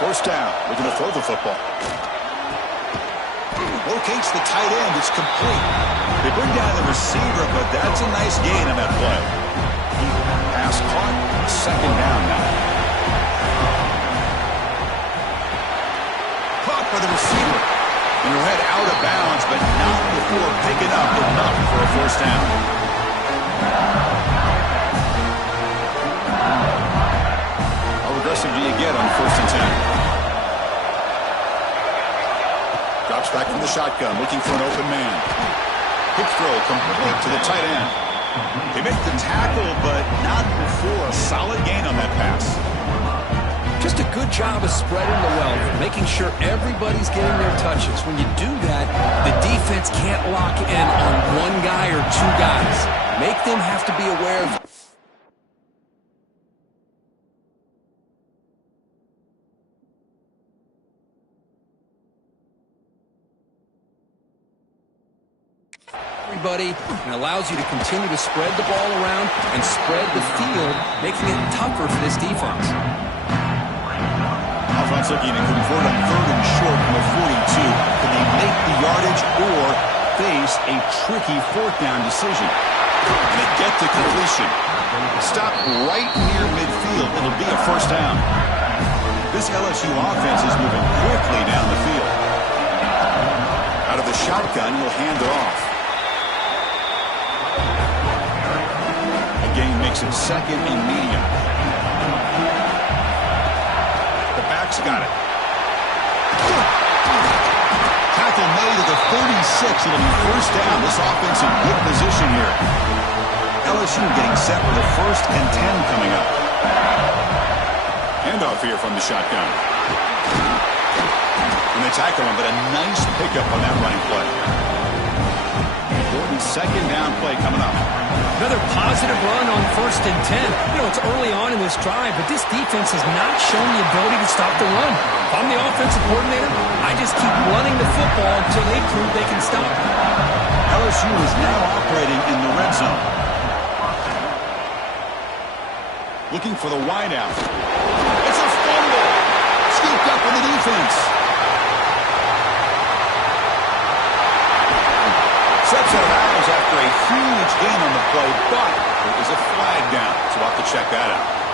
First down. Looking to throw the football. Locates the tight end. It's complete. They bring down the receiver, but that's a nice gain on that play. Pass caught. Second down now. Caught by the receiver. And he'll head out of bounds, but not before picking up enough for a first down. How aggressive do you get on 1st and 10? Drops back from the shotgun, looking for an open man. Quick throw, complete to the tight end. They make the tackle, but not before a solid gain on that pass. Just a good job of spreading the wealth, making sure everybody's getting their touches. When you do that, the defense can't lock in on one guy or two guys. Make them have to be aware of everybody and allows you to continue to spread the ball around and spread the field, making it tougher for this defense. Offense looking to convert on 3rd and short from the 42. Can they make the yardage or face a tricky 4th down decision? And they get to completion. Stop right near midfield. It'll be a first down. This LSU offense is moving quickly down the field. Out of the shotgun, he'll hand it off. A gain makes it 2nd and medium. Got it. Tackle made at the 36. It'll be first down. This offense in good position here. LSU getting set for the 1st and 10 coming up. Handoff here from the shotgun. And they tackle him, but a nice pickup on that running play. Important 2nd down play coming up. Another positive run on 1st and 10. You know, it's early on in this drive, but this defense has not shown the ability to stop the run. If I'm the offensive coordinator, I just keep running the football until they prove they can stop it. LSU is now operating in the red zone. Looking for the wideout. It's a fumble. Scooped up with the defense. Sets out of bounds after a huge gain on the play, but there is a flag down, so we'll have to check that out.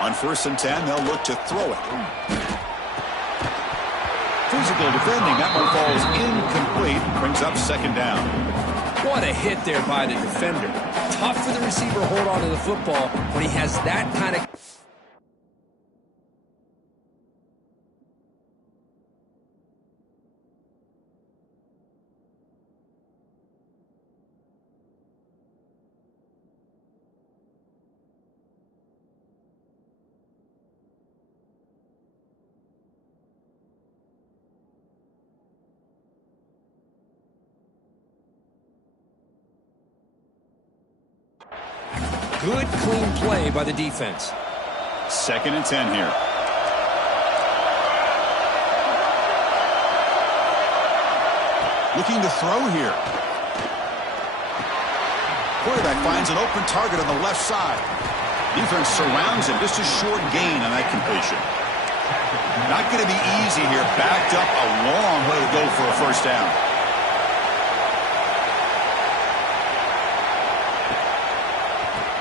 On 1st and 10, they'll look to throw it. Physical defending. That one falls incomplete. Brings up 2nd down. What a hit there by the defender. Tough for the receiver to hold on to the football when he has that kind of... Good, clean play by the defense. 2nd and 10 here. Looking to throw here. Quarterback finds an open target on the left side. Defense surrounds him. Just a short gain on that completion. Not going to be easy here. Backed up a long way to go for a first down.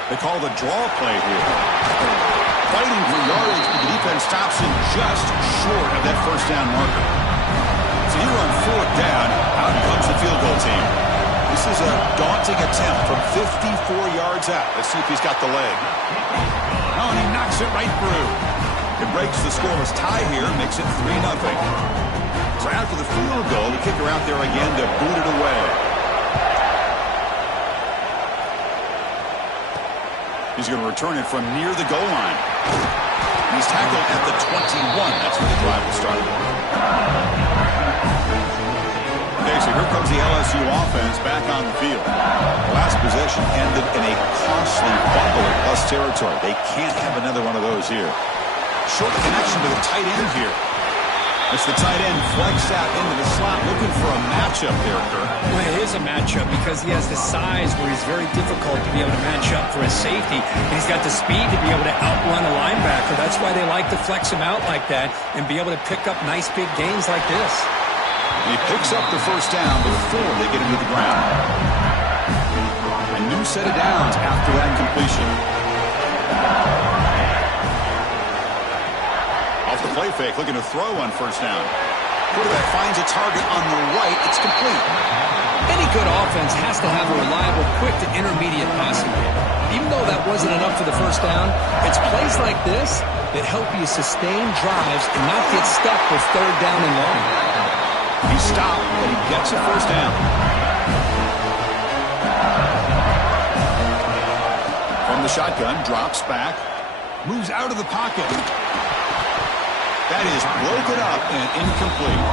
They call the draw play here. Fighting for yardage, but the defense stops him just short of that first down marker. So here on fourth down, out comes the field goal team. This is a daunting attempt from 54 yards out. Let's see if he's got the leg. Oh, and he knocks it right through. It breaks the scoreless tie here, makes it 3-0. So after the field goal, the kicker out there again to boot it away. He's going to return it from near the goal line. He's tackled at the 21. That's where the drive will start. Okay, so here comes the LSU offense back on the field. The last possession ended in a costly fumble in plus territory. They can't have another one of those here. Short connection to the tight end here. It's the tight end flexed out into the slot, looking for a matchup there, Kirk. Well, it is a matchup because he has the size where he's very difficult to be able to match up for a safety. And he's got the speed to be able to outrun a linebacker. That's why they like to flex him out like that and be able to pick up nice big gains like this. And he picks up the first down before they get him to the ground. A new set of downs after that completion. Off the play fake, looking to throw on first down. Quarterback finds a target on the right. It's complete. Any good offense has to have a reliable, quick to intermediate passing game. Even though that wasn't enough for the first down, it's plays like this that help you sustain drives and not get stuck with third down and long. He stopped, but he gets a first down. From the shotgun, drops back, moves out of the pocket. That is broken up and incomplete.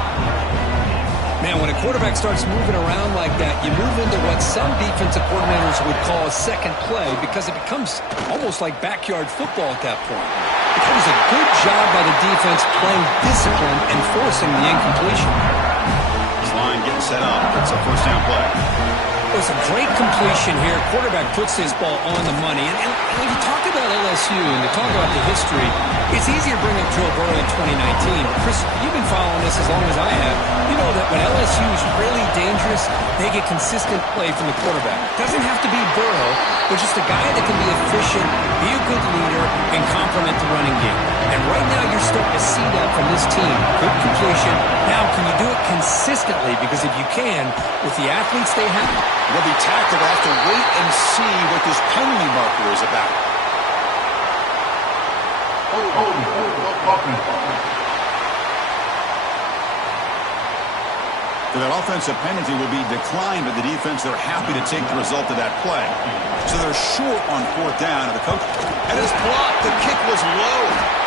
Man, when a quarterback starts moving around like that, you move into what some defensive coordinators would call a second play because it becomes almost like backyard football at that point. It becomes a good job by the defense playing discipline and forcing the incompletion. This line getting set up. It's a first down play. It was a great completion here. Quarterback puts this ball on the money. And when you talk about LSU and you talk about the history, it's easy to bring up Joe Burrow in 2019. Chris, you've been following this as long as I have. You know that when LSU is really dangerous, they get consistent play from the quarterback. Doesn't have to be Burrow, but just a guy that can be efficient, be a good leader, and complement the running game. And right now you're starting to see that from this team. Good completion. Now, can you do it consistently? Because if you can, with the athletes they have, will be tackled. We'll have to wait and see what this penalty marker is about. So that offensive penalty will be declined by the defense. They're happy to take the result of that play. So they're short on fourth down. And the coach, and it's blocked. The kick was low.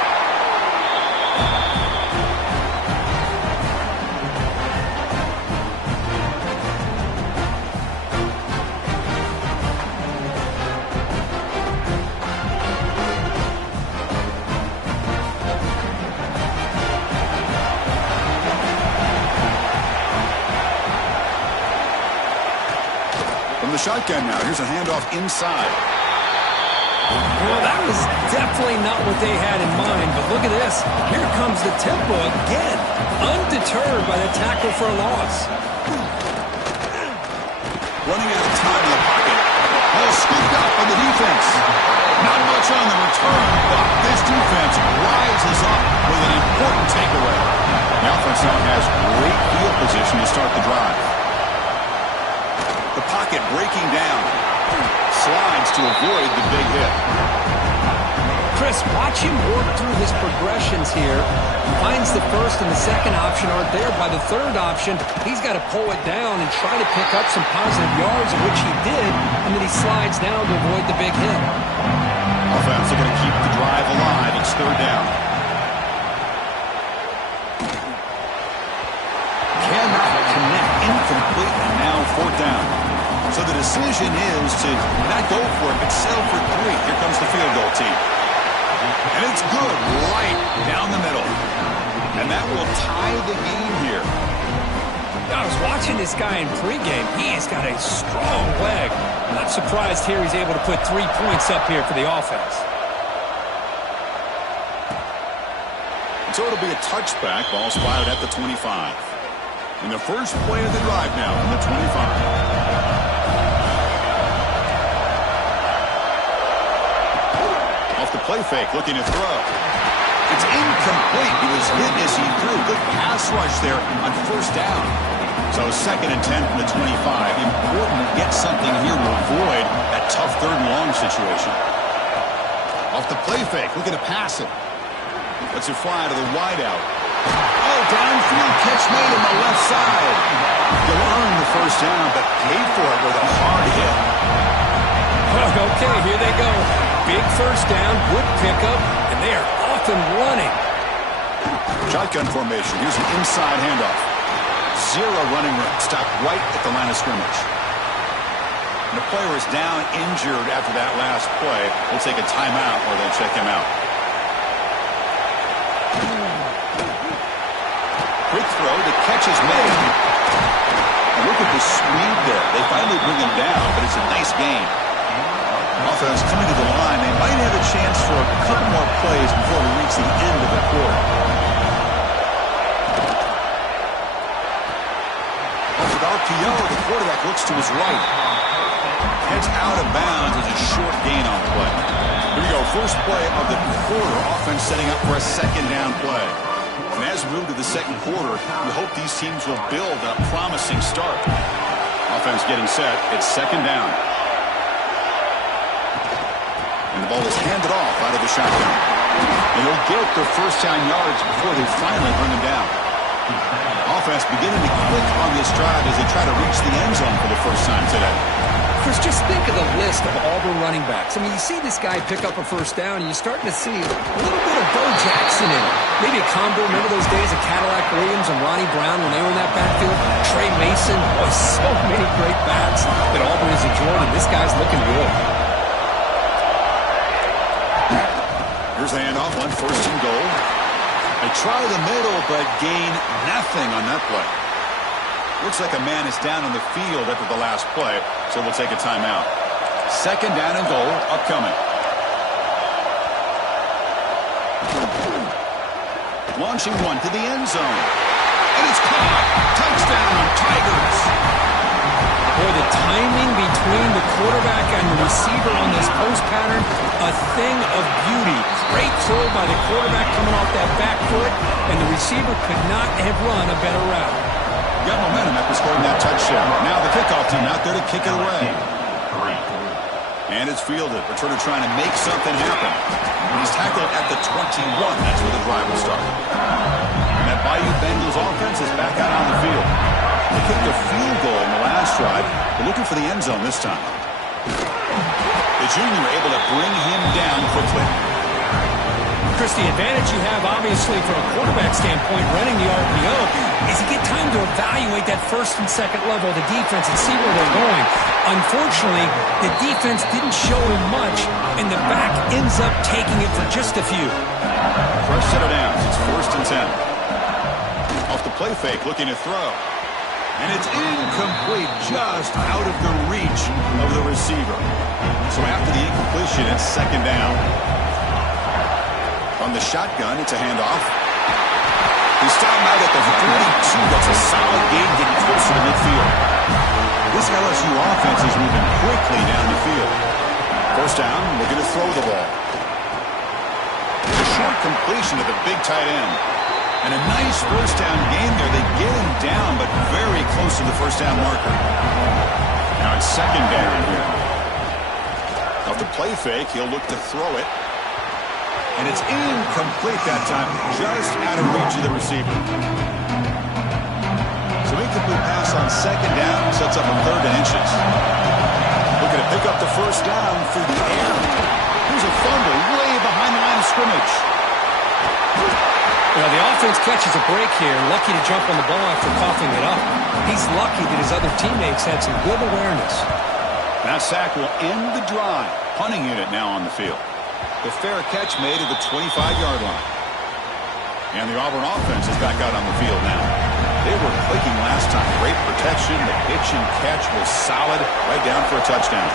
Shotgun now. Here's a handoff inside. Well, that was definitely not what they had in mind, but look at this. Here comes the tempo again. Undeterred by the tackle for a loss. Running out of time in the pocket. Well, scooped up on the defense. Not much on the return, but this defense rises up with an important takeaway. The offense now has great field position to start the drive. The pocket breaking down. Slides to avoid the big hit. Chris, watch him work through his progressions here. He finds the first and the second option aren't there. By the third option, he's got to pull it down and try to pick up some positive yards, of which he did, and then he slides down to avoid the big hit. Offense are going to keep the drive alive. It's third down. Cannot connect. Incomplete, and now fourth down. So the decision is to not go for it, but settle for 3. Here comes the field goal team. And it's good, right down the middle. And that will tie the game here. I was watching this guy in pregame. He has got a strong leg. Not surprised here he's able to put 3 points up here for the offense. So it'll be a touchback. Ball spotted at the 25. And the first play of the drive now from the 25. Off the play fake, looking to throw. It's incomplete. He was hit as he threw. Good pass rush there on first down. So 2nd and 10 from the 25. Important to get something here to avoid that tough 3rd and long situation. Off the play fake, looking to pass it. Lets it fly to the wideout. Oh, downfield catch made on the left side. You'll earn the first down, but pay for it with a hard hit. Okay, here they go. Big first down, good pickup, and they are off and running. Shotgun formation. Here's an inside handoff. 0 running room. Stopped right at the line of scrimmage. And the player is down injured after that last play. We'll take a timeout or they'll check him out. Quick throw. The catch is made. And look at the speed there. They finally bring him down, but it's a nice gain. Offense coming to the line. They might have a chance for a couple more plays before we reach the end of the quarter. With RPO, the quarterback looks to his right. Heads out of bounds as a short gain on the play. Here we go. First play of the quarter. Offense setting up for a 2nd down play. And as we move to the 2nd quarter, we hope these teams will build a promising start. Offense getting set. It's 2nd down. And the ball is handed off out of the shotgun. And he'll get the first down yards before they finally bring him down. Offense beginning to click on this drive as they try to reach the end zone for the first time today. Chris, just think of the list of Auburn running backs. I mean, you see this guy pick up a first down, and you're starting to see a little bit of Bo Jackson in it. Maybe a combo. Remember those days of Cadillac Williams and Ronnie Brown when they were in that backfield? Trey Mason. Boy, so many great backs that Auburn has enjoyed, and this guy's looking good. Here's the handoff on 1st and goal. They try the middle, but gain nothing on that play. Looks like a man is down on the field after the last play, so we'll take a timeout. 2nd down and goal, upcoming. Launching one to the end zone. And it's caught. Touchdown, Tigers. Boy, the timing between the quarterback and the receiver on this post pattern, a thing of beauty. Great throw by the quarterback coming off that back foot, and the receiver could not have run a better route. Got momentum after scoring that touchdown. Now the kickoff team out there to kick it away. And it's fielded. Returner trying to make something happen. He's tackled at the 21. That's where the drive will start. And that Bayou Bengals offense is back out on the field. They kicked a field goal in the last drive. They're looking for the end zone this time. The junior able to bring him down quickly. Chris, the advantage you have, obviously, from a quarterback standpoint, running the RPO, is you get time to evaluate that 1st and 2nd level of the defense and see where they're going. Unfortunately, the defense didn't show him much, and the back ends up taking it for just a few. Fresh set of downs. It's 1st and 10. Off the play fake, looking to throw. And it's incomplete, just out of the reach of the receiver. So after the incompletion, it's 2nd down. On the shotgun, it's a handoff. He's stopped out at the 42. That's a solid gain getting closer to midfield. This LSU offense is moving quickly down the field. First down, looking to throw the ball. A short completion to the big tight end. And a nice first down game there. They get him down, but very close to the first down marker. Now it's 2nd down here. Off the play fake, he'll look to throw it. And it's incomplete that time, just out of reach of the receiver. So incomplete pass on 2nd down sets up a 3rd and inches. Looking to pick up the first down through the air. Here's a fumble way behind the line of scrimmage. Well, the offense catches a break here, lucky to jump on the ball after coughing it up. He's lucky that his other teammates had some good awareness. That sack will end the drive. Punting unit now on the field. The fair catch made at the 25-yard line. And the Auburn offense is back out on the field now. They were clicking last time. Great protection. The pitch and catch was solid. Right down for a touchdown.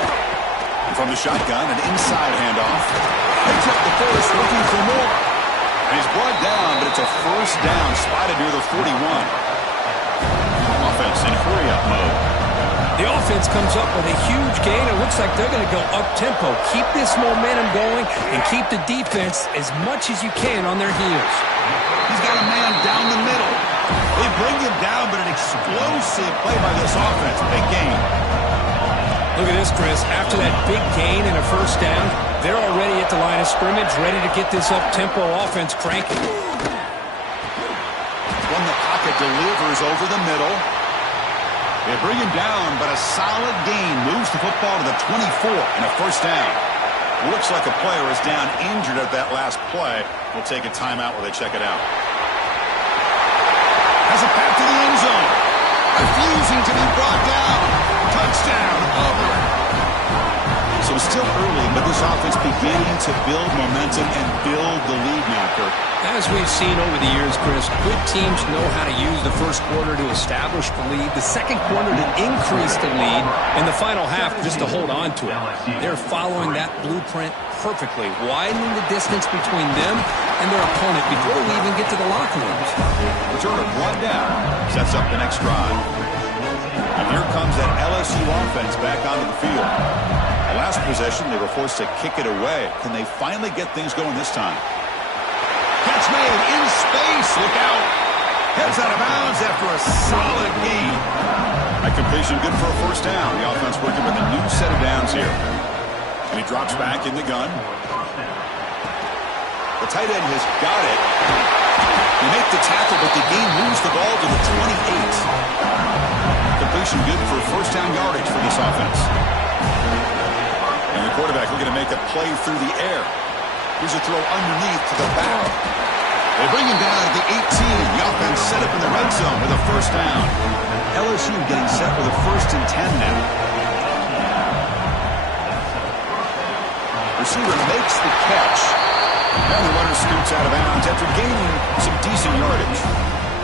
And from the shotgun, an inside handoff. They took the first, looking for more. And he's brought down, but it's a first down spotted near the 41. Offense in hurry-up mode. The offense comes up with a huge gain. It looks like they're going to go up-tempo. Keep this momentum going and keep the defense as much as you can on their heels. He's got a man down the middle. They bring him down, but an explosive play by this offense. Big gain. Look at this, Chris. After that big gain and a first down, they're already at the line of scrimmage, ready to get this up-tempo offense cranking. When the pocket delivers over the middle. They bring him down, but a solid gain moves the football to the 24 and a first down. Looks like a player is down injured at that last play. We'll take a timeout while they check it out. Has a path to the end zone. Refusing to be brought down. Touchdown, Auburn. So still early, but this offense beginning to build momentum and build the lead now, Kirk. As we've seen over the years, Chris, good teams know how to use the first quarter to establish the lead, the second quarter to increase the lead, and the final half just to hold on to it. They're following that blueprint perfectly, widening the distance between them and their opponent before we even get to the locker rooms. Returner brought down, sets up the next drive. And here comes that LSU offense back onto the field. The last possession, they were forced to kick it away. Can they finally get things going this time? Catch made in space. Look out. Heads out of bounds after a solid gain. That completion good for a first down. The offense working with a new set of downs here. And he drops back in the gun. The tight end has got it. They make the tackle, but the gain moves the ball to the 28. Completion good for first down yardage for this offense. And the quarterback looking to make a play through the air. Here's a throw underneath to the back. They bring him down at the 18. The offense set up in the red zone with a first down. LSU getting set with a 1st and 10 now. Receiver makes the catch. And the runner scoots out of bounds after gaining some decent yardage.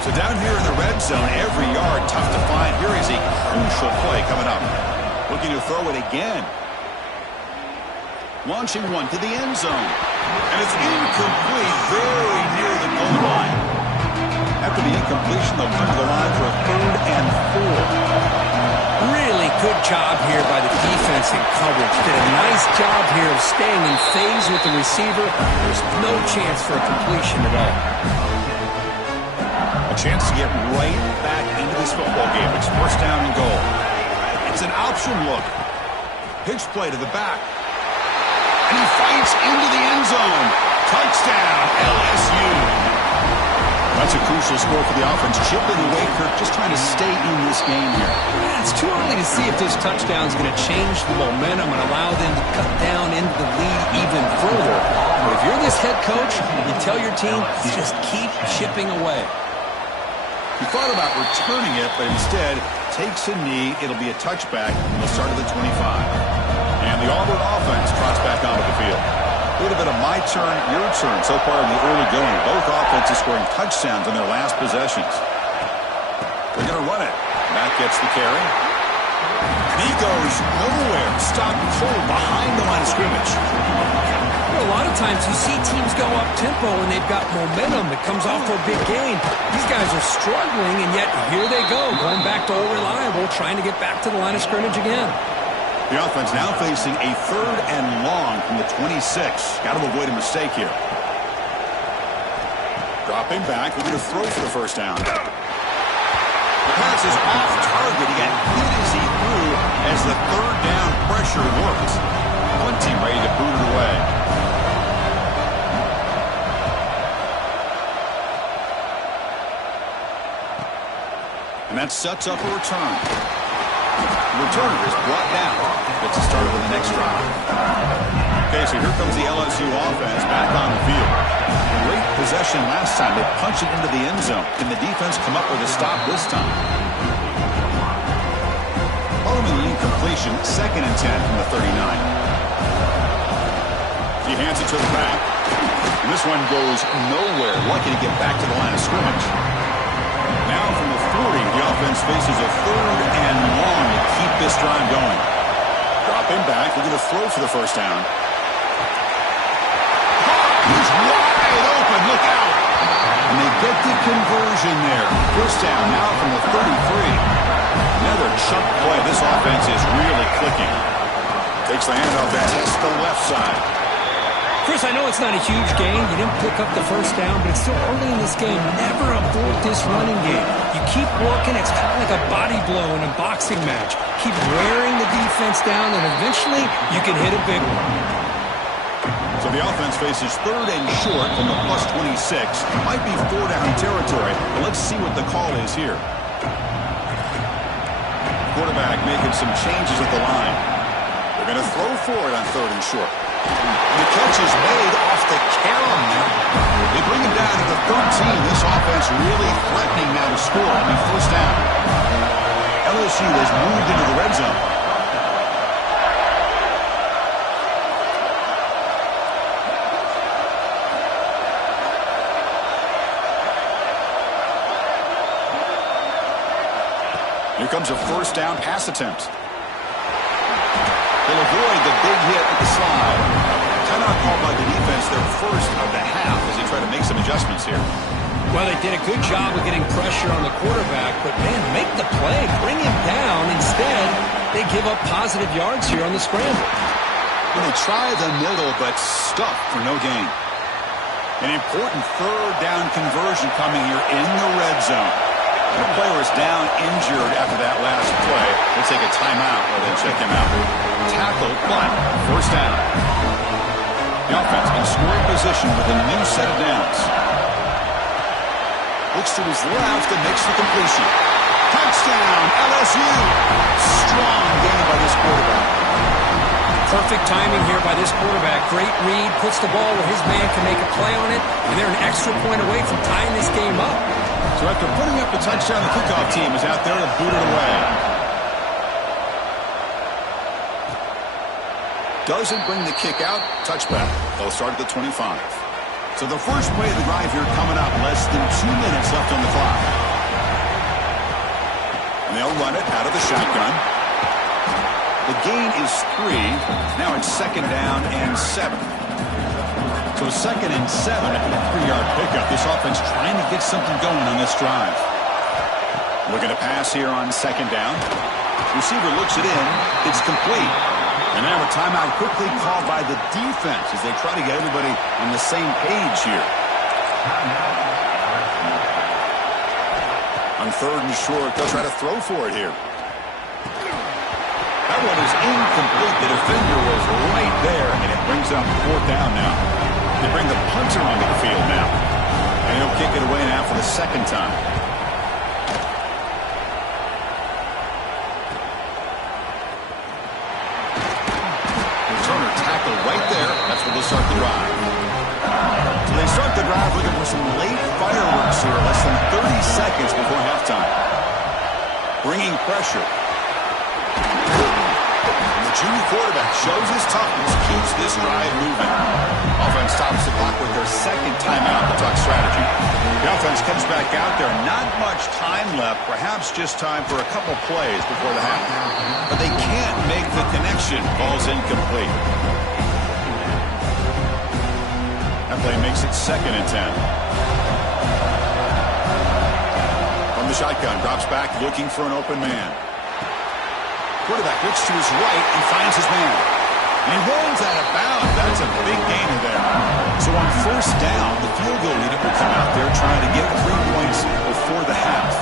So down here in the red zone, every yard tough to find. Here is a crucial play coming up. Looking to throw it again. Launching one to the end zone. And it's incomplete, very near the goal line. After the incompletion, they'll come to the line for a 3rd and 4. Really good job here by the defense in coverage. Did a nice job here of staying in phase with the receiver. There's no chance for a completion at all. A chance to get right back into this football game. It's first down and goal. It's an option look. Pitch play to the back. And he fights into the end zone. Touchdown, LSU. That's a crucial score for the offense. Chipping away, Kirk, just trying to stay in this game here. Yeah, it's too early to see if this touchdown is going to change the momentum and allow them to cut down into the lead even further. But if you're this head coach, you tell your team, just keep chipping away. He thought about returning it, but instead takes a knee. It'll be a touchback. They'll start at the 25. And the Auburn offense trots back onto the field. A little bit of my turn, your turn so far in the early going. Both offenses scoring touchdowns in their last possessions. They're going to run it. Matt gets the carry. And he goes nowhere. Stopped cold behind the line of scrimmage. A lot of times you see teams go up-tempo and they've got momentum that comes off for a big gain. These guys are struggling, and yet here they go, going back to old reliable, trying to get back to the line of scrimmage again. The offense now facing a 3rd and long from the 26. Got to avoid a mistake here. Dropping back, looking to throw for the first down. The pass is off target. He got hit as he threw as the 3rd down pressure worked. Plenty ready to boot it away. And that sets up a return. The returner is brought down. Gets it started with the next drive. Okay, so here comes the LSU offense back on the field. Great possession last time. They punch it into the end zone. Can the defense come up with a stop this time? Following the incompletion, 2nd and 10 from the 39. He hands it to the back. And this one goes nowhere. Lucky to get back to the line of scrimmage. Now from the 40, the offense faces a 3rd and long to keep this drive going. Dropping back, looking to throw for the first down. He's wide open, look out! And they get the conversion there. First down now from the 33. Another chunk play. This offense is really clicking. Takes the handoff and tests the left side. Chris, I know it's not a huge gain. You didn't pick up the first down, but it's still early in this game. Never abort this running game. You keep working. It's kind of like a body blow in a boxing match. Keep wearing the defense down, and eventually you can hit a big one. So the offense faces third and short from the plus 26. Might be 4-down territory, but let's see what the call is here. Quarterback making some changes at the line. They're going to throw for it on third and short. The catch is made off the carom now. They bring him down to the 13. This offense really threatening now to score on the first down. LSU has moved into the red zone. Here comes a first down pass attempt. They'll avoid the big hit at the slide. Timeout called by the defense, their first of the half, as they try to make some adjustments here. Well, they did a good job of getting pressure on the quarterback, but, man, make the play. Bring him down. Instead, they give up positive yards here on the scramble. And they try the middle, but stuck for no gain. An important third down conversion coming here in the red zone. The player is down injured after that last play. They'll take a timeout while they check him out. Tackled, but first down. The offense in scoring position with a new set of downs. Looks to his left and makes the completion. Touchdown, LSU. Strong game by this quarterback. Perfect timing here by this quarterback. Great read, puts the ball where his man can make a play on it, and they're an extra point away from tying this game up. So after putting up the touchdown, the kickoff team is out there to boot it away. Doesn't bring the kick out. Touchback. They'll start at the 25. So the first play of the drive here coming up. Less than 2 minutes left on the clock. And they'll run it out of the shotgun. The gain is 3. Now it's second down and 7. So second and 7 and a 3-yard pickup. This offense trying to get something going on this drive. Looking to pass here on second down. Receiver looks it in. It's complete. And now a timeout quickly called by the defense as they try to get everybody on the same page here. On third and short, they'll try to throw for it here. That one is incomplete. The defender was right there, and it brings up fourth down now. They bring the punter onto the field now. And he'll kick it away now for the second time. Returner tackled right there. That's where they'll start the drive. So they start the drive looking for some late fireworks here. Less than 30 seconds before halftime. Bringing pressure. The junior quarterback shows his toughness, keeps this drive moving. Offense stops the clock with their second timeout to talk strategy. The offense comes back out there. Not much time left. Perhaps just time for a couple plays before the half. But they can't make the connection. Ball's incomplete. That play makes it second and 10. From the shotgun, drops back looking for an open man. Quarterback looks to his right and finds his man. And he rolls out of bounds. That's a big gainer there. So on first down, the field goal unit will come out there trying to get 3 points before the half.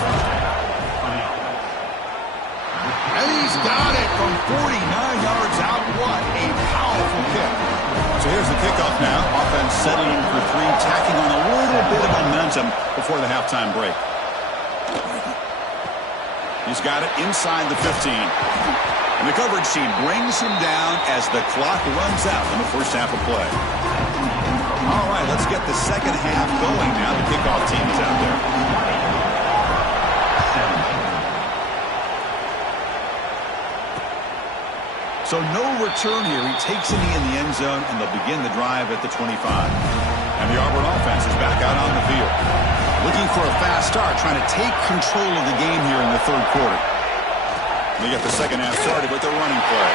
And he's got it from 49 yards out. What a powerful kick. So here's the kickoff now. Offense settling for 3, tacking on a little bit of momentum before the halftime break. He's got it inside the 15. And the coverage team brings him down as the clock runs out in the first half of play. All right, let's get the second half going now. The kickoff team is out there. So no return here. He takes it in the end zone, and they'll begin the drive at the 25. And the Auburn offense is back out on the field. Looking for a fast start, trying to take control of the game here in the third quarter. They get the second half started with a running play.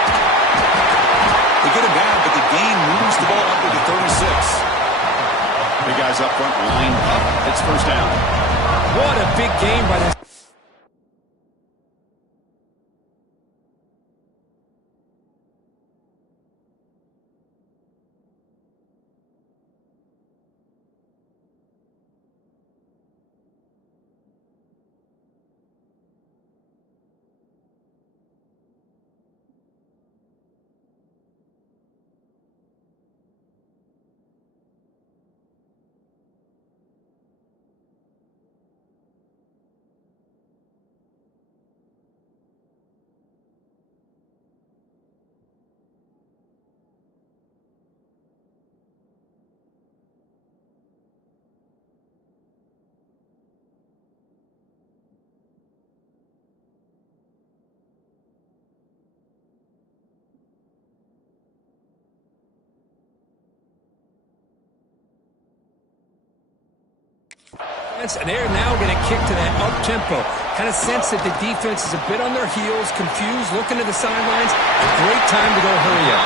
They get it down, but the gain moves the ball up to the 36. The guys Guys up front lined up. It's first down. What a big game by this. And they're now going to kick to that up-tempo. Kind of sense that the defense is a bit on their heels, confused, looking to the sidelines. A great time to go hurry up.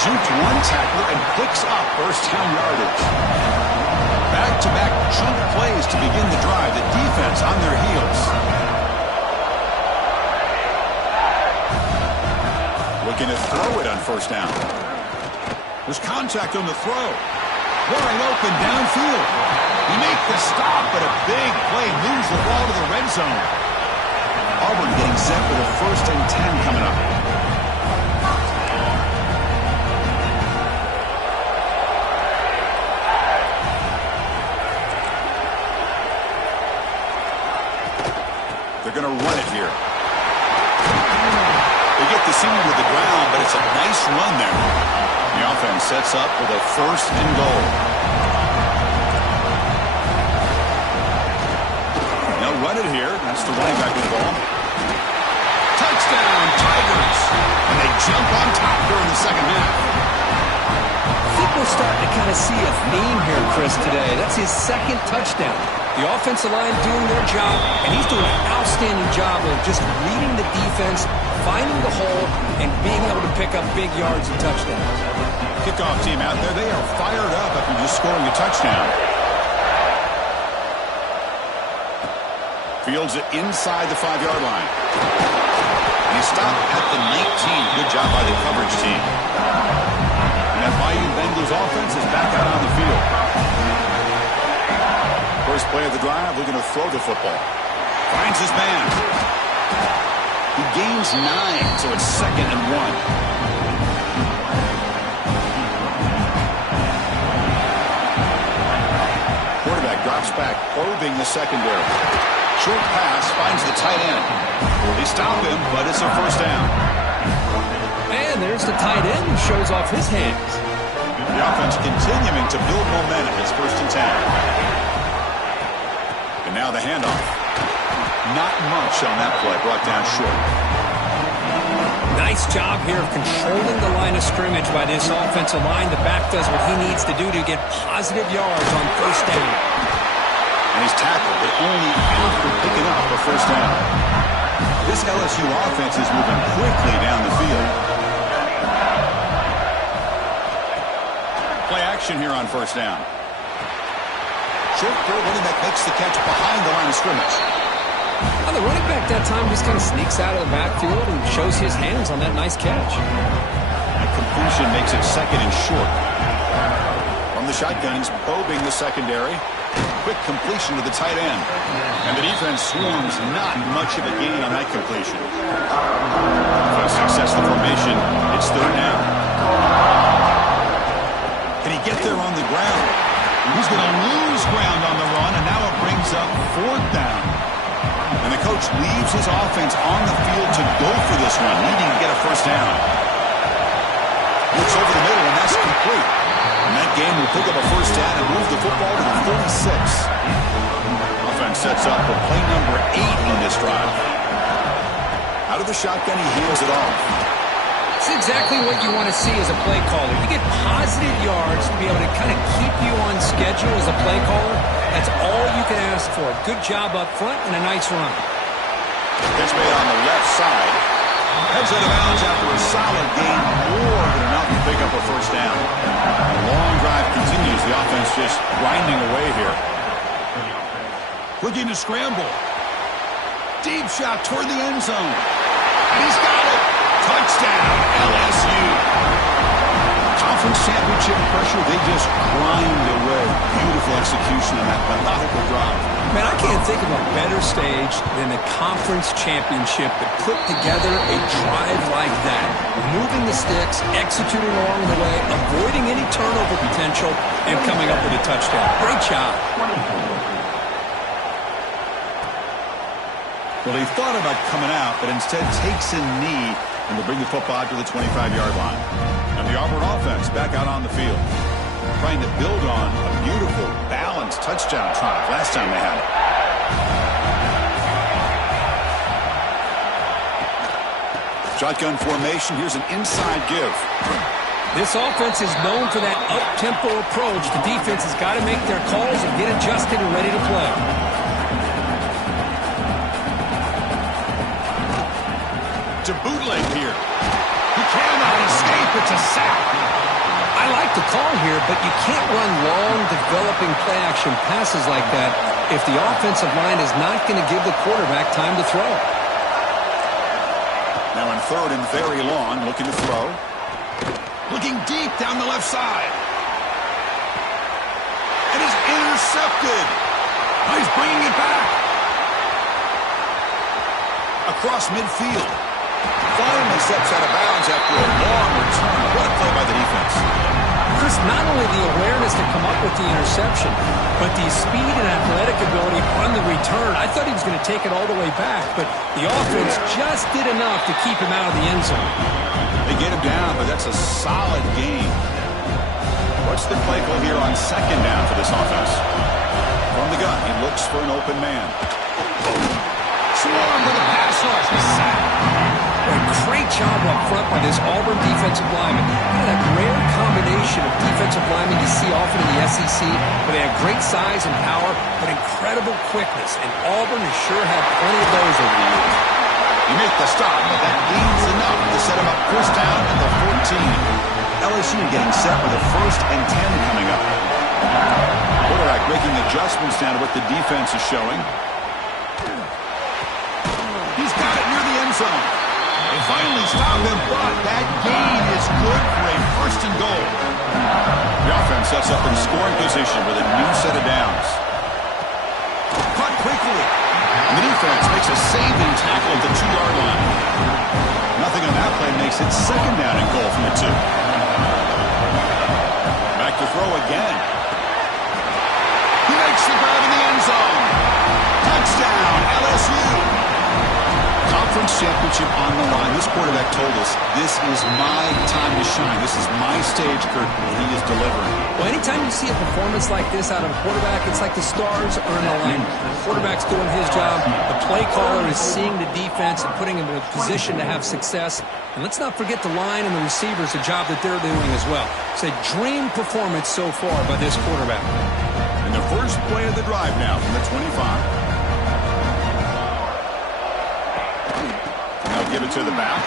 Juked one tackler and picks up first down yardage. Back-to-back chunk plays to begin the drive. The defense on their heels. Looking to throw it on first down. There's contact on the throw. Wide open downfield. He makes the stop, but a big play moves the ball to the red zone. Auburn getting set for the 1st and 10 coming up. They're going to run it here. They get the senior to the ground, but it's a nice run there. The offense sets up for the 1st and goal. Run it here. That's the running back of the ball. Touchdown, Tigers. And they jump on top during the second half. I think we're starting to kind of see a theme here, Chris, today. That's his 2nd touchdown. The offensive line doing their job, and he's doing an outstanding job of just reading the defense, finding the hole, and being able to pick up big yards and touchdowns. Kickoff team out there, they are fired up after just scoring a touchdown. Fields it inside the 5-yard line. And he stopped at the 19. Good job by the coverage team. And that Bayou Bengals offense is back out on the field. First play of the drive, looking to throw the football. Finds his man. He gains 9, so it's 2nd and 1. Quarterback drops back, probing the secondary. Short pass finds the tight end. They stop him, but it's a first down. And there's the tight end who shows off his hands. The offense continuing to build momentum. It's 1st and 10. And now the handoff. Not much on that play, brought down short. Nice job here of controlling the line of scrimmage by this offensive line. The back does what he needs to do to get positive yards on first down. And he's tackled, but only after picking up a first down. This LSU offense is moving quickly down the field. Play action here on first down. Short throw, running back makes the catch behind the line of scrimmage. Well, the running back that time just kind of sneaks out of the backfield and shows his hands on that nice catch. That completion makes it 2nd and short. From the shotgun, he's probing the secondary. Quick completion to the tight end. And the defense swarms not much of a gain on that completion. For a successful formation, it's 3rd down. Can he get there on the ground? He's going to lose ground on the run, and now it brings up 4th down. And the coach leaves his offense on the field to go for this one, needing to get a first down. Looks over the middle, and that's complete. And that game will pick up a first down and move the football to the 46. Offense sets up for play number 8 in this drive. Out of the shotgun, he heels it off. It's exactly what you want to see as a play caller. You get positive yards to be able to kind of keep you on schedule as a play caller. That's all you can ask for. Good job up front and a nice run. Catch made on the left side. Heads out of bounds after a solid gain, more than enough to pick up a first down. The long drive continues. The offense just grinding away here. Looking to scramble. Deep shot toward the end zone. And he's got it. Touchdown, LSU. Conference championship pressure, they just grind away. Beautiful execution on that methodical drive. Man, I can't think of a better stage than the conference championship to put together a drive like that. Moving the sticks, executing along the way, avoiding any turnover potential, and coming up with a touchdown. Great job. Well, he thought about coming out, but instead takes a knee and will bring the football out to the 25-yard line. And the Auburn offense back out on the field, trying to build on a beautiful, balanced touchdown drive last time they had it. Shotgun formation. Here's an inside give. This offense is known for that up-tempo approach. The defense has got to make their calls and get adjusted and ready to play. To bootleg here. He cannot escape. It's a sack. I like the call here, but you can't run long, developing play-action passes like that if the offensive line is not going to give the quarterback time to throw. Now in third and very long, looking to throw. Looking deep down the left side. And he's intercepted. Oh, he's bringing it back. Across midfield. Finally steps out of bounds after a long return. What a play by the defense. Chris, not only the awareness to come up with the interception, but the speed and athletic ability on the return. I thought he was going to take it all the way back, but the offense just did enough to keep him out of the end zone. They get him down, but that's a solid game. What's the play call here on second down for this offense? From the gun, he looks for an open man. Swarmed with a pass rush. Sack. A great job up front by this Auburn defensive lineman. Kind of that rare combination of defensive linemen you see often in the SEC, where they have great size and power, but incredible quickness. And Auburn has sure had plenty of those over the years. You make the stop, but that means enough to set him up first down at the 14. LSU getting set with a 1st and 10 coming up. Quarterback making adjustments down to what the defense is showing. He's got it near the end zone. They finally stop him, but that gain is good for a 1st and goal. The offense sets up in scoring position with a new set of downs. Caught quickly. And the defense makes a saving tackle at the 2-yard line. Nothing on that play makes it 2nd down and goal from the 2. Back to throw again. He makes the grab in the end zone. Touchdown, LSU. Conference championship on the line. This quarterback told us, this is my time to shine. This is my stage, Kurt, and he is delivering. Well, anytime you see a performance like this out of a quarterback, it's like the stars are in alignment. The quarterback's doing his job. The play caller is seeing the defense and putting him in a position to have success. And let's not forget the line and the receivers, the job that they're doing as well. It's a dream performance so far by this quarterback. And the first play of the drive now from the 25. Give it to the back.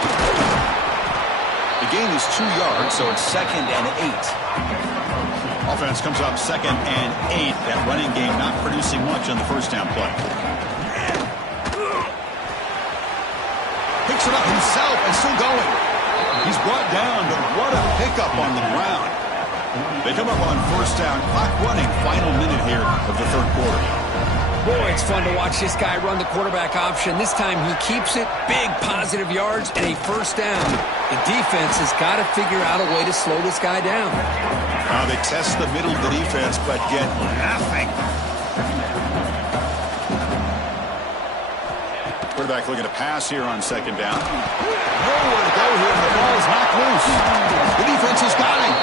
The gain is 2 yards, so it's 2nd and 8. Offense comes up 2nd and 8. That running game not producing much on the first down play. Picks it up himself and still going. He's brought down, but what a pickup on the ground. They come up on first down. Clock running. Final minute here of the 3rd quarter. Boy, it's fun to watch this guy run the quarterback option. This time he keeps it, big positive yards, and a 1st down. The defense has got to figure out a way to slow this guy down. Now they test the middle of the defense, but get nothing. Quarterback looking to pass here on 2nd down. Nowhere to go here, and the ball is knocked loose. The defense has got him.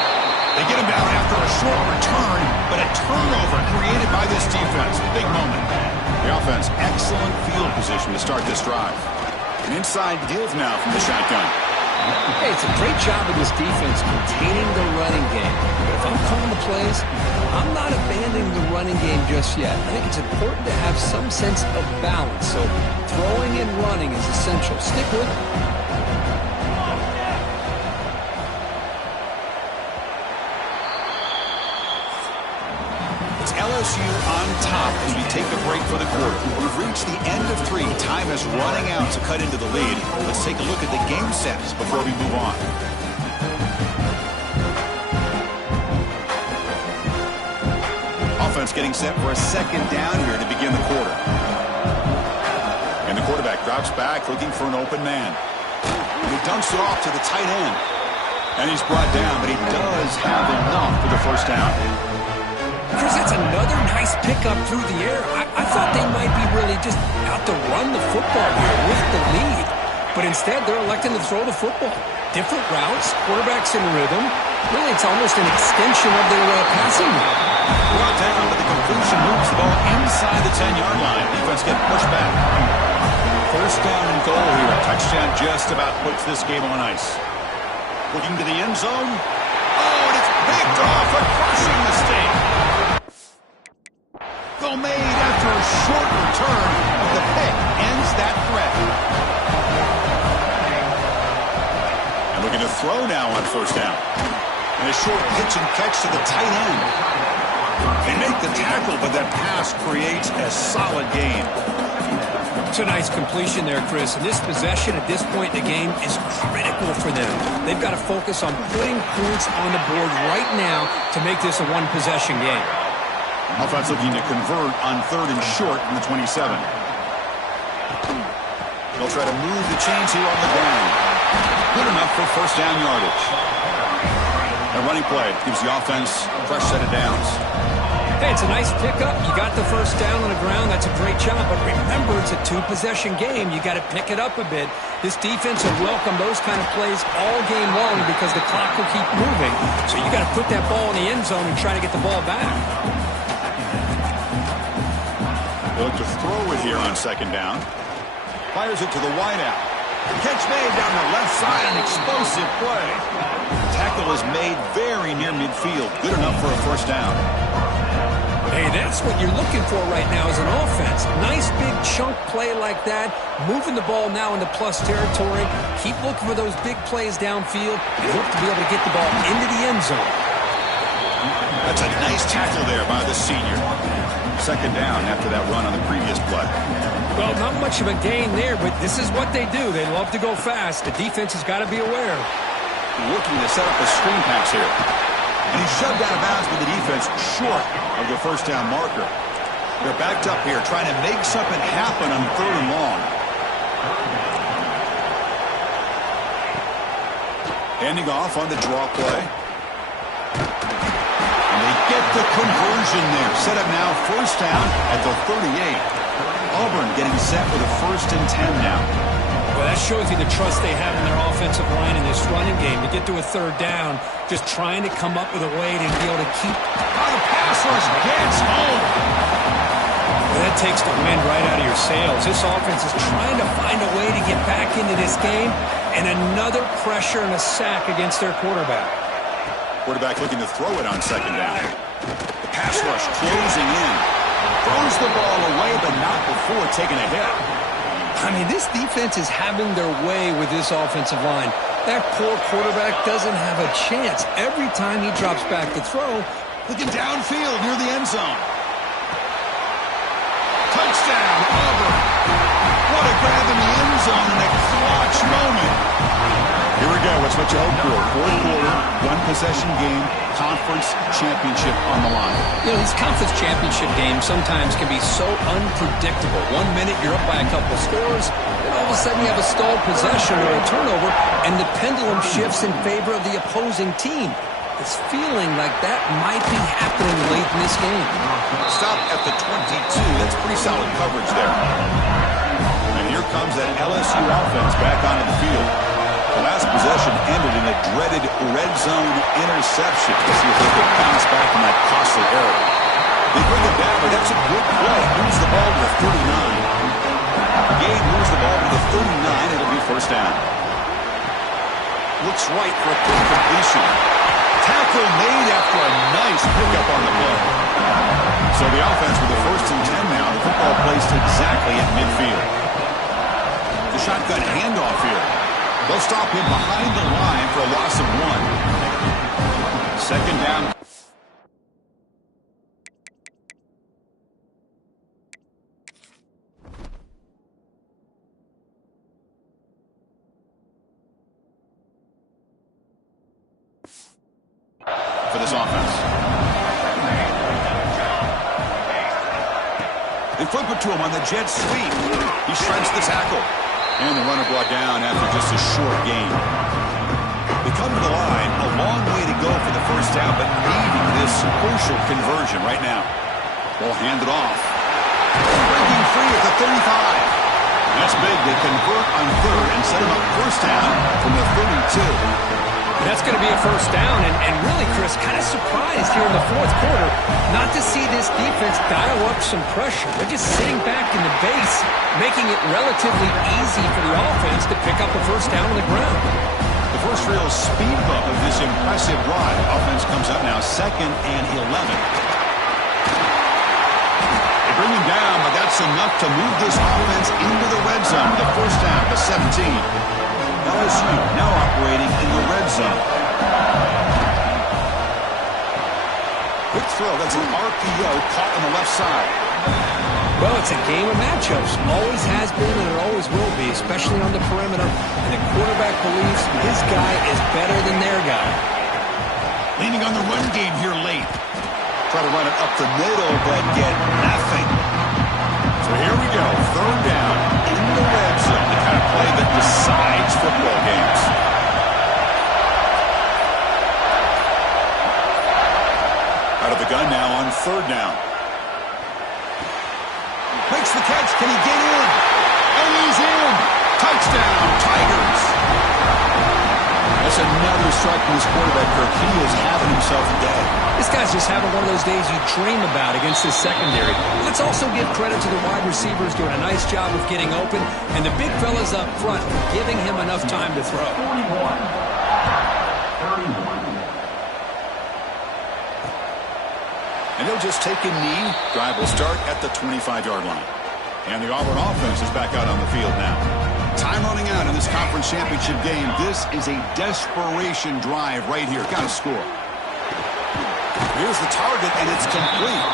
They get him down after a short return, but a turnover created by this defense. Big moment. The offense, excellent field position to start this drive. An inside give now from the shotgun. Hey, it's a great job of this defense containing the running game. But if I'm calling the plays, I'm not abandoning the running game just yet. I think it's important to have some sense of balance. So throwing and running is essential. Stick with it. LSU on top as we take a break for the quarter. We've reached the end of 3. Time is running out to cut into the lead. Let's take a look at the game sets before we move on. Offense getting set for a second down here to begin the quarter. And the quarterback drops back looking for an open man. And he dunks it off to the tight end. And he's brought down, but he does have enough for the first down. Chris, that's another nice pickup through the air. I thought they might be really just out to run the football here with the lead. But instead, they're electing to throw the football. Different routes, quarterbacks in rhythm. Really, it's almost an extension of their passing game. Brought down, but the conclusion moves the ball inside the 10-yard line. Defense getting pushed back. First down and goal here. A touchdown just about puts this game on ice. Looking to the end zone. Oh, and it's picked off. A crushing mistake. Goal made after a short return, but the pick ends that threat. And looking to throw now on first down. And a short pitch and catch to the tight end. They make the tackle, but that pass creates a solid gain. It's a nice completion there, Chris. And this possession at this point in the game is critical for them. They've got to focus on putting points on the board right now to make this a one-possession game. Offense looking to convert on 3rd and short from the 27. They'll try to move the chains here on the ground. Good enough for first down yardage. A running play gives the offense a fresh set of downs. Hey, it's a nice pickup. You got the first down on the ground. That's a great job. But remember, it's a 2-possession game. You got to pick it up a bit. This defense will welcome those kind of plays all game long because the clock will keep moving. So you got to put that ball in the end zone and try to get the ball back. They look to throw it here on second down. Fires it to the wideout. Catch made down the left side. An explosive play. Tackle is made very near midfield. Good enough for a first down. Hey, that's what you're looking for right now as an offense. Nice big chunk play like that. Moving the ball now into plus territory. Keep looking for those big plays downfield and hope to be able to get the ball into the end zone. That's a nice tackle there by the senior. Second down after that run on the previous play. Well, not much of a gain there, but this is what they do. They love to go fast. The defense has got to be aware. Looking to set up a screen pass here. And he's shoved out of bounds with the defense short of the first down marker. They're backed up here trying to make something happen on 3rd and long. Handing off on the draw play. And they get the conversion there. Set up now first down at the 38. Auburn getting set for the 1st and 10 now. Well, that shows you the trust they have in their offensive line in this running game. To get to a 3rd down, just trying to come up with a way to be able to keep... Oh, the pass rush gets home. Well, that takes the wind right out of your sails. This offense is trying to find a way to get back into this game, and another pressure and a sack against their quarterback. Quarterback looking to throw it on second down. The pass rush closing in. Throws the ball away, but not before taking a hit. I mean, this defense is having their way with this offensive line. That poor quarterback doesn't have a chance. Every time he drops back to throw, looking downfield near the end zone. Touchdown, Auburn. What a grab in the end zone in a clutch moment. Here we go. It's what you hope for. 4th quarter, 1-possession game, conference championship on the line. You know, these conference championship games sometimes can be so unpredictable. 1 minute you're up by a couple of scores, then all of a sudden you have a stalled possession or a turnover, and the pendulum shifts in favor of the opposing team. It's feeling like that might be happening late in this game. Stop at the 22. That's pretty solid coverage there. And here comes that LSU offense back onto the field. The last possession ended in a dreaded red zone interception. Let's see if they can bounce back from that costly error. They bring it down, but that's a good play. Moves the ball to the 39. Gabe moves the ball to the 39. It'll be first down. Looks right for a quick completion. Tackle made after a nice pickup on the play. So the offense with the 1st and 10 now. The football placed exactly at midfield. The shotgun handoff here. They'll stop him behind the line for a loss of 1. Second down. this offense. They flip it to him on the jet sweep. He shreds the tackle. And the runner brought down after just a short gain. They come to the line, a long way to go for the first down, but needing this crucial conversion right now. Ball handed off. Breaking free at the 35. That's big. They convert on third and set him up first down from the 32. That's going to be a first down, and really, Chris, kind of surprised here in the fourth quarter not to see this defense dial up some pressure. They're just sitting back in the base, making it relatively easy for the offense to pick up a first down on the ground. The first real speed bump of this impressive drive. Offense comes up now 2nd and 11. Bring him down, but that's enough to move this offense into the red zone. The first down to 17. LSU now operating in the red zone. Quick throw. That's an RPO caught on the left side. Well, it's a game of matchups. Always has been, and it always will be, especially on the perimeter. And the quarterback believes his guy is better than their guy. Leaning on the run game here late. Try to run it up the middle, but get nothing. So here we go. Third down in the red zone. The kind of play that decides football games. Out of the gun now on third down. Makes the catch. Can he get in? And he's in. Touchdown, Tigers. That's another strike from his quarterback, Kirk. He is having himself a day. This guy's just having one of those days you dream about against this secondary. Let's also give credit to the wide receivers doing a nice job of getting open, and the big fellas up front giving him enough time to throw. 31. And they'll just take a knee. Drive will start at the 25-yard line. And the Auburn offense is back out on the field now. Time running out in this conference championship game. This is a desperation drive right here. Got to score. Here's the target, and it's complete.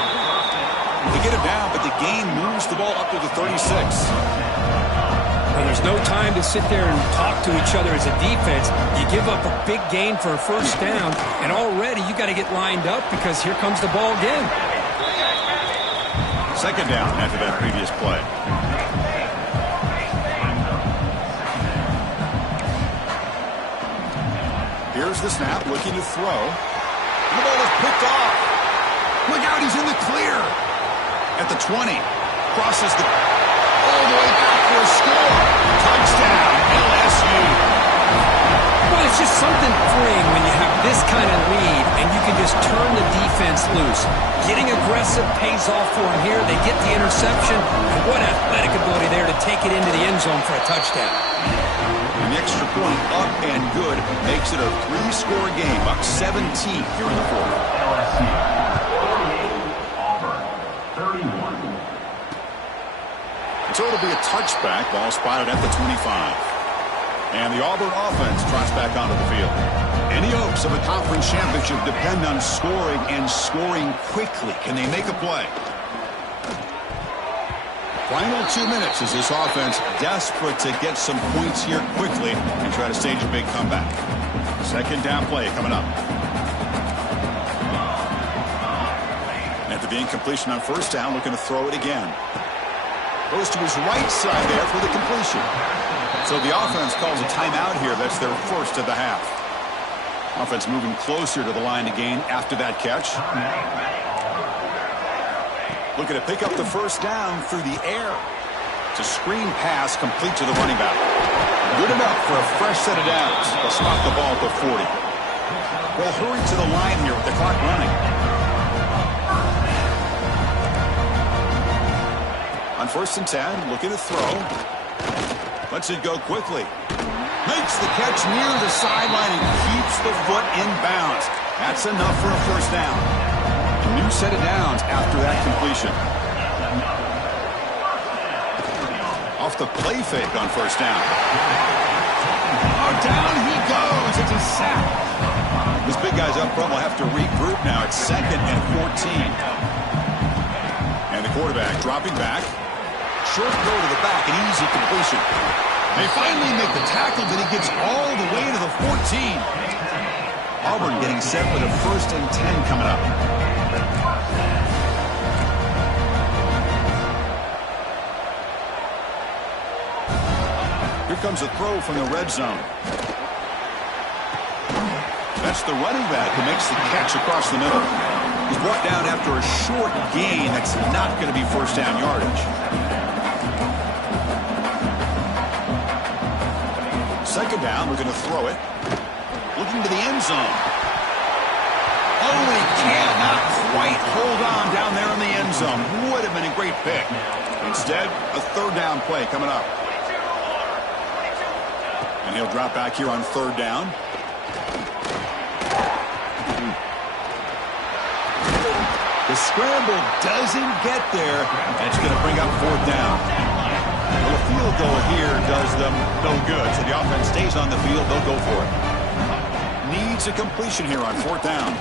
They get it down, but the game moves the ball up to the 36. Well, there's no time to sit there and talk to each other as a defense. You give up a big gain for a first down, and already you got to get lined up because here comes the ball again. Second down after that previous play. Here's the snap, looking to throw. The ball is picked off. Look out, he's in the clear. At the 20. Crosses the... all the way back for a score. Touchdown, LSU. Well, it's just something freeing when you have this kind of lead and you can just turn the defense loose. Getting aggressive pays off for them here. They get the interception. And what athletic ability there to take it into the end zone for a touchdown. An extra point up and good makes it a 3-score game, up 17 here in the fourth. LSU 48, Auburn 31. So it'll be a touchback. Ball spotted at the 25. And the Auburn offense trots back onto the field. Any hopes of a conference championship depend on scoring and scoring quickly. Can they make a play? Final 2 minutes as this offense desperate to get some points here quickly and try to stage a big comeback. Second down play coming up. After the incompletion on first down, looking to throw it again. Goes to his right side there for the completion. So the offense calls a timeout here. That's their first of the half. Offense moving closer to the line to gain after that catch. Looking to pick up the first down through the air. It's a screen pass complete to the running back. Good enough for a fresh set of downs. They'll spot the ball at the 40. They'll hurry to the line here with the clock running. On 1st and 10, looking to throw. Lets it go quickly. Makes the catch near the sideline and keeps the foot in bounds. That's enough for a first down. A new set of downs after that completion. Off the play fake on first down. Oh, down he goes. It's a sack. This big guy's up front will have to regroup now. It's 2nd and 14. And the quarterback dropping back. Short throw to the back, an easy completion. They finally make the tackle, but he gets all the way to the 14. Auburn getting set with a 1st and 10 coming up. Here comes a throw from the red zone. That's the running back who makes the catch across the middle. He's brought down after a short gain. That's not going to be 1st down yardage. 2nd down, we're going to throw it. Looking to the end zone. Oh, he cannot quite hold on down there in the end zone. Would have been a great pick. Instead, a 3rd down play coming up. And he'll drop back here on 3rd down. The scramble doesn't get there. That's going to bring up 4th down. Well, a field goal here does them no good. So the offense stays on the field. They'll go for it. Needs a completion here on 4th down.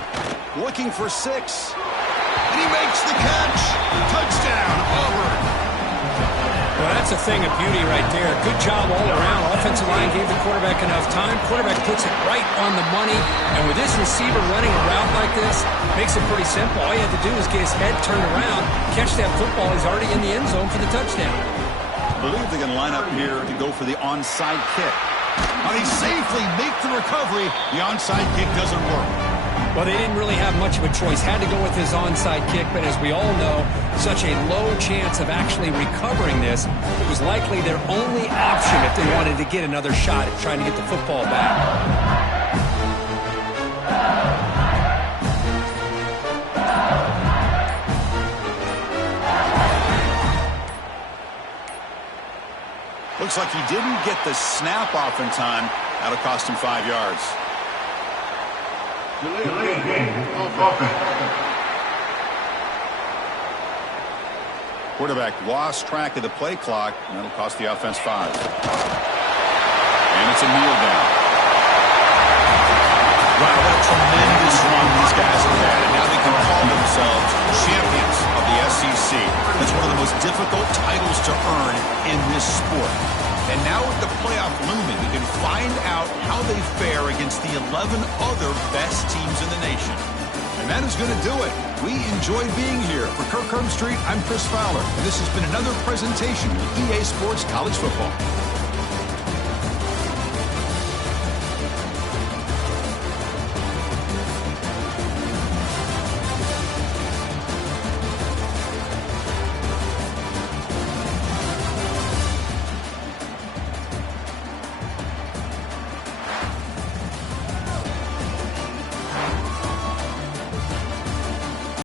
Looking for 6. And he makes the catch. Touchdown, Auburn. Well, that's a thing of beauty right there. Good job all around. Offensive line gave the quarterback enough time. Quarterback puts it right on the money. And with this receiver running a route like this, makes it pretty simple. All you have to do is get his head turned around, catch that football. He's already in the end zone for the touchdown. I believe they're going to line up here to go for the onside kick. But he safely makes the recovery. The onside kick doesn't work. Well, they didn't really have much of a choice. Had to go with his onside kick, but as we all know, such a low chance of actually recovering this. It was likely their only option if they wanted to get another shot at trying to get the football back. Looks like he didn't get the snap off in time. That'll cost him 5 yards. Quarterback lost track of the play clock, and that'll cost the offense 5. And it's a kneel down. Wow, what a tremendous run these guys have had, and now they can call themselves champions of the SEC. That's one of the most difficult titles to earn in this sport. And now with the playoff looming, we can find out how they fare against the 11 other best teams in the nation. And that is going to do it. We enjoyed being here. For Kirk Herbstreit, I'm Chris Fowler. And this has been another presentation of EA Sports College Football.